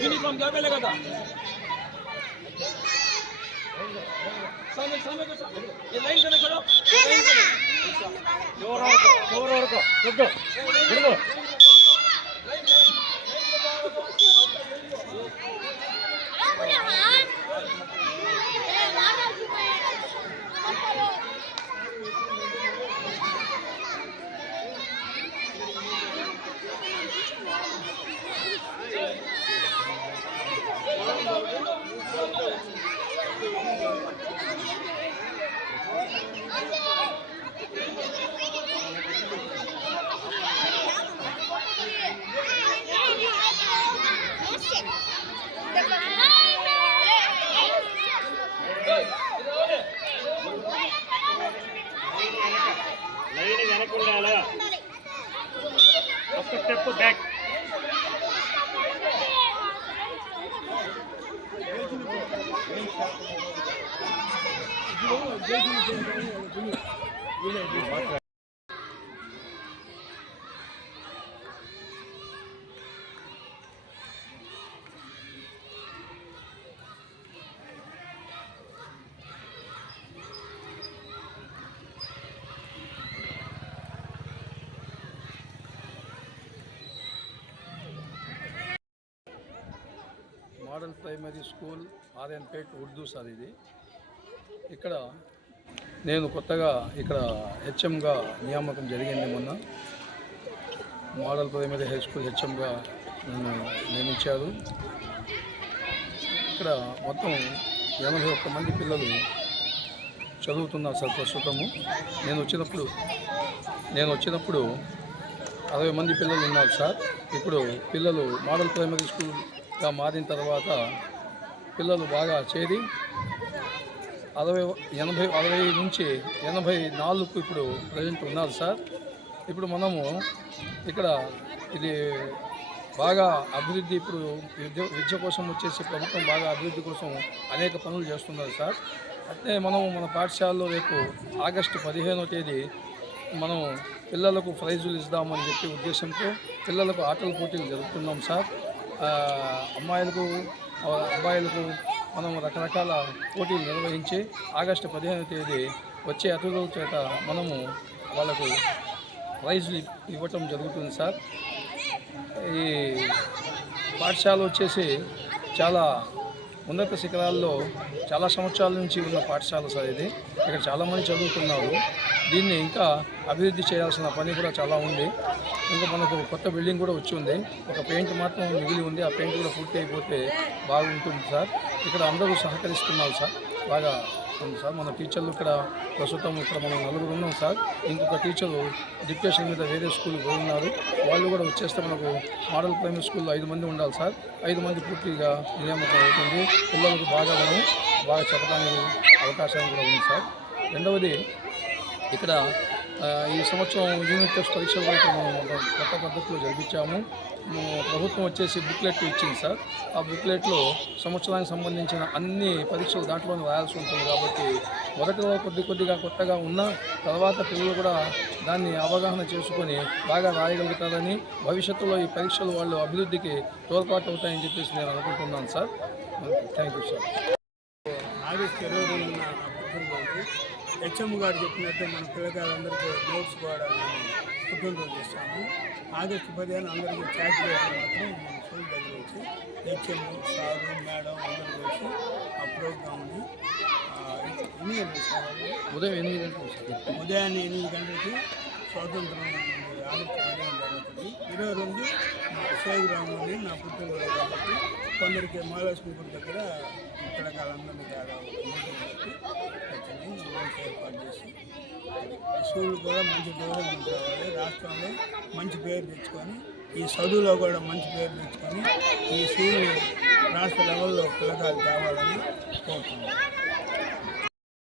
Uniform क्या पहले का सामने सामने को ये लाइन करो करो ये लाइन करो లైన్ তো দেখ Thank you. Model primary school ఆర్ఎన్పేట్ Urdu sir ఇది. ఇక్కడ నేను కొత్తగా ఇక్కడ హెచ్ఎంగా నియామకం జరిగింది మొన్న. మోడల్ ప్రైమరీ హై స్కూల్ హెచ్ఎంగా నన్ను నియమించారు. ఇక్కడ మొత్తం ఎనభై ఒక్క మంది పిల్లలు చదువుతున్నారు సార్ ప్రస్తుతము. నేను వచ్చినప్పుడు నేను వచ్చినప్పుడు అరవై మంది పిల్లలు ఉన్నారు సార్. ఇప్పుడు పిల్లలు మోడల్ ప్రైమరీ స్కూల్ గా మారిన తర్వాత పిల్లలు బాగా చేరి అరవై ఎనభై అరవై నుంచి ఎనభై నాలుగుకు ఇప్పుడు ప్రజెంట్ ఉన్నారు సార్. ఇప్పుడు మనము ఇక్కడ ఇది బాగా అభివృద్ధి ఇప్పుడు విద్య విద్య కోసం వచ్చేసి ప్రభుత్వం బాగా అభివృద్ధి కోసం అనేక పనులు చేస్తున్నారు సార్. అట్లే మనం మన పాఠశాలలో రేపు ఆగస్టు పదిహేనో తేదీ మనం పిల్లలకు ప్రైజులు ఇద్దామని చెప్పి ఉద్దేశంతో పిల్లలకు ఆటల పోటీలు జరుపుతున్నాం సార్. అమ్మాయిలకు అబ్బాయిలకు మనం రకరకాల పోటీలు నిర్వహించి ఆగస్టు పదిహేనవ తేదీ వచ్చే అతిథుల చేత మనము వాళ్ళకు ప్రైజ్లు ఇవ్వటం జరుగుతుంది సార్. ఈ పాఠశాల వచ్చేసి చాలా ఉన్నత శిఖరాల్లో చాలా సంవత్సరాల నుంచి ఉన్న పాఠశాల సార్ ఇది. ఇక్కడ చాలామంది చదువుతున్నారు. దీన్ని ఇంకా అభివృద్ధి చేయాల్సిన పని కూడా చాలా ఉంది. ఇంకా మనకు కొత్త బిల్డింగ్ కూడా వచ్చి ఉంది. ఒక పెయింట్ మాత్రం మిగిలి ఉంది. ఆ పెయింట్ కూడా పూర్తి అయిపోతే బాగుంటుంది సార్. ఇక్కడ అందరూ సహకరిస్తున్నారు సార్. బాగా ఉంది సార్. మన టీచర్లు ఇక్కడ ప్రస్తుతం ఇక్కడ మనం నలుగురు ఉన్నాం సార్. ఇంకొక టీచరు డిప్రెషన్ మీద వేరే స్కూల్ పోయి ఉన్నారు వాళ్ళు కూడా వచ్చేస్తే మనకు మోడల్ ప్రైమరీ స్కూల్లో ఐదు మంది ఉండాలి సార్. ఐదు మంది పూర్తిగా నియామకం అవుతుంది. పిల్లలకు బాగా మనం బాగా చెప్పడానికి అవకాశం కూడా ఉంది సార్. రెండవది ఇక్కడ ఈ సంవత్సరం యూనిట్ టెస్ట్ పరీక్షలు కూడా మనం కొత్త పద్ధతిలో జరిపించాము. ప్రభుత్వం వచ్చేసి బుక్లెట్ ఇచ్చింది సార్. ఆ బుక్లెట్లో సంవత్సరానికి సంబంధించిన అన్ని పరీక్షలు దాంట్లోనే రాయాల్సి ఉంటుంది కాబట్టి మొదటిలో కొద్ది కొద్దిగా కొత్తగా ఉన్న తర్వాత పిల్లలు కూడా దాన్ని అవగాహన చేసుకొని బాగా రాయగలుగుతారని భవిష్యత్తులో ఈ పరీక్షలు వాళ్ళు అభివృద్ధికి తోడ్పాటు అవుతాయని చెప్పేసి నేను అనుకుంటున్నాను sir. Thank you sir HM గారు చెప్పినట్టు మన పిల్లకాయలందరికీ నోట్స్ కూడా పుట్టినరోజు చేస్తాము ఆగస్టు పదిహేను అందరికీ చాక్లెట్ మాత్రం మన స్కూల్ దగ్గర వచ్చి హెచ్ఎం సారు మేడం అందరూ వచ్చి ఆ ప్రోగ్రామ్ని ఎన్ని? ఉదయం ఎనిమిది గంటలకు ఉదయాన్నే ఎనిమిది గంటలకి స్వాతంత్రం ఆగస్టు పదిహేను జరుగుతుంది ఇరవై రెండు సేగురాము అని నా పుట్టినరోజు కాబట్టి కొందరికి మహాలక్ష్మి గుడి దగ్గర పిల్లకాయలందరినీ వచ్చినాయి మంచి ఏర్పాటు చేసి స్కూల్ కూడా మంచి డెవలప్మెంట్ కావాలి రాష్ట్రంలో మంచి పేరు తెచ్చుకొని ఈ చదువులో కూడా మంచి పేరు తెచ్చుకొని ఈ స్కూల్ రాష్ట్ర లెవెల్లో పిల్లకాయలు తేవాలని కోరుతున్నాను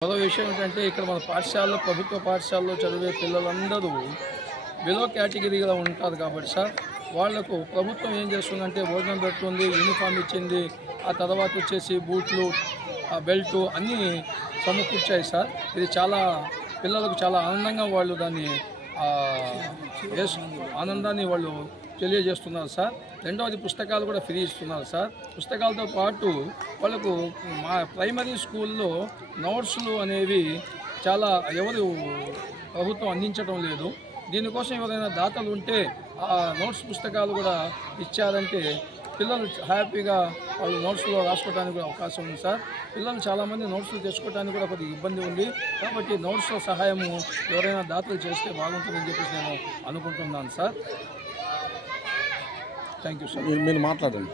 మరో విషయం ఏంటంటే ఇక్కడ మన పాఠశాలలో ప్రభుత్వ పాఠశాలలో చదివే పిల్లలందరూ బిలో కేటగిరీలో ఉంటారు కాబట్టి సార్ వాళ్ళకు ప్రభుత్వం ఏం చేస్తుందంటే భోజనం పెడుతుంది యూనిఫామ్ ఇచ్చింది ఆ తర్వాత వచ్చేసి బూట్లు బెల్ట్ అన్నీ సమకూర్చాయి సార్. ఇది చాలా పిల్లలకు చాలా ఆనందంగా వాళ్ళు దాన్ని ఆనందాన్ని వాళ్ళు తెలియజేస్తున్నారు సార్. రెండవది పుస్తకాలు కూడా ఫ్రీ ఇస్తున్నారు సార్. పుస్తకాలతో పాటు వాళ్ళకు మా ప్రైమరీ స్కూల్లో నోట్స్లు అనేవి చాలా ఎవరు ప్రభుత్వం అందించడం లేదు. దీనికోసం ఎవరైనా దాతలు ఉంటే ఆ నోట్స్ పుస్తకాలు కూడా ఇచ్చారంటే పిల్లలు హ్యాపీగా వాళ్ళు నోట్స్లో రాసుకోవడానికి కూడా అవకాశం ఉంది సార్. పిల్లలు చాలామంది నోట్స్లు తెచ్చుకోవడానికి కూడా కొద్దిగా ఇబ్బంది ఉంది. కాబట్టి నోట్స్లో సహాయము ఎవరైనా దాతలు చేస్తే బాగుంటుందని చెప్పేసి నేను అనుకుంటున్నాను సార్. థ్యాంక్ యూ సార్ మీరు మాట్లాడండి.